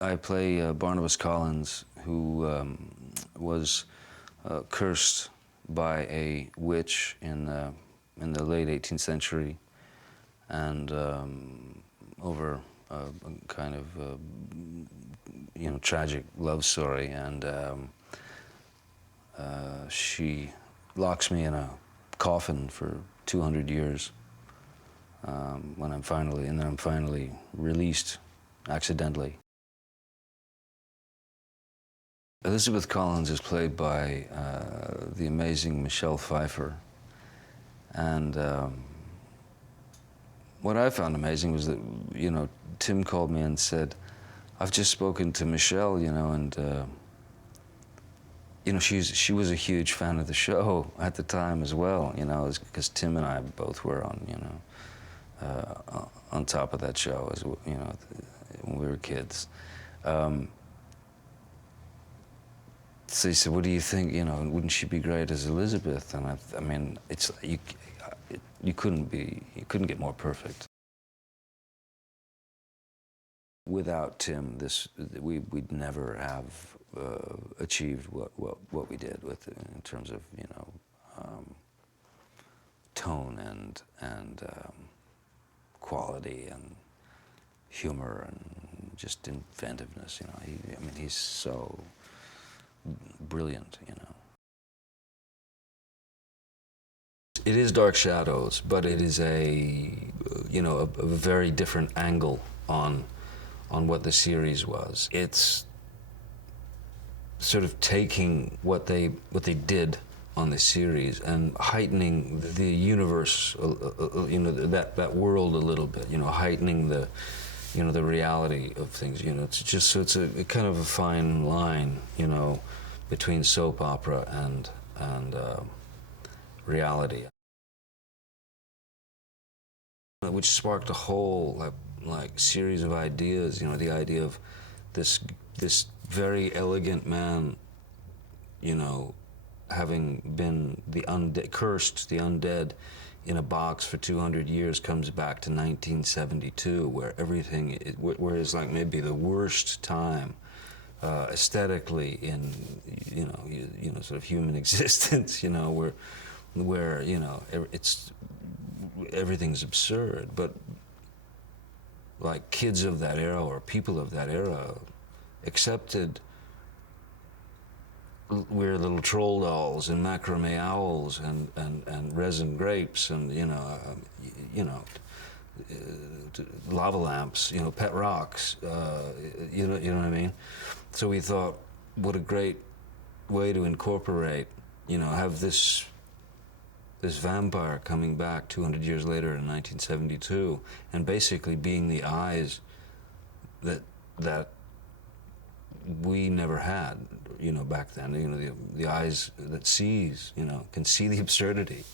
I play Barnabas Collins, who was cursed by a witch in the late 18th century, and over a kind of tragic love story, and she locks me in a coffin for 200 years. When I'm finally released accidentally. Elizabeth Collins is played by the amazing Michelle Pfeiffer, and what I found amazing was that, Tim called me and said, "I've just spoken to Michelle, and she was a huge fan of the show at the time as well, because Tim and I both were on top of that show, as when we were kids." So he said, "What do you think? Wouldn't she be great as Elizabeth?" And I mean, it's you couldn't get more perfect. Without Tim, we'd never have achieved what we did in terms of tone and quality and humor and just inventiveness. He's so brilliant. It is Dark Shadows, but it is a very different angle on what the series was. It's sort of taking what they did on the series and heightening the universe, that world a little bit. Heightening the the reality of things. It's just it's a kind of a fine line, between soap opera and reality, which sparked a whole like series of ideas. The idea of this very elegant man, having been cursed, the undead, in a box for 200 years, comes back to 1972, where everything, whereas like maybe the worst time aesthetically in sort of human existence, where it's everything's absurd, but like kids of that era or people of that era accepted we're little troll dolls and macrame owls and resin grapes and lava lamps, pet rocks, you know what I mean? So we thought, what a great way to incorporate, have this vampire coming back 200 years later in 1972 and basically being the eyes that we never had, back then, the eyes that sees, can see the absurdity.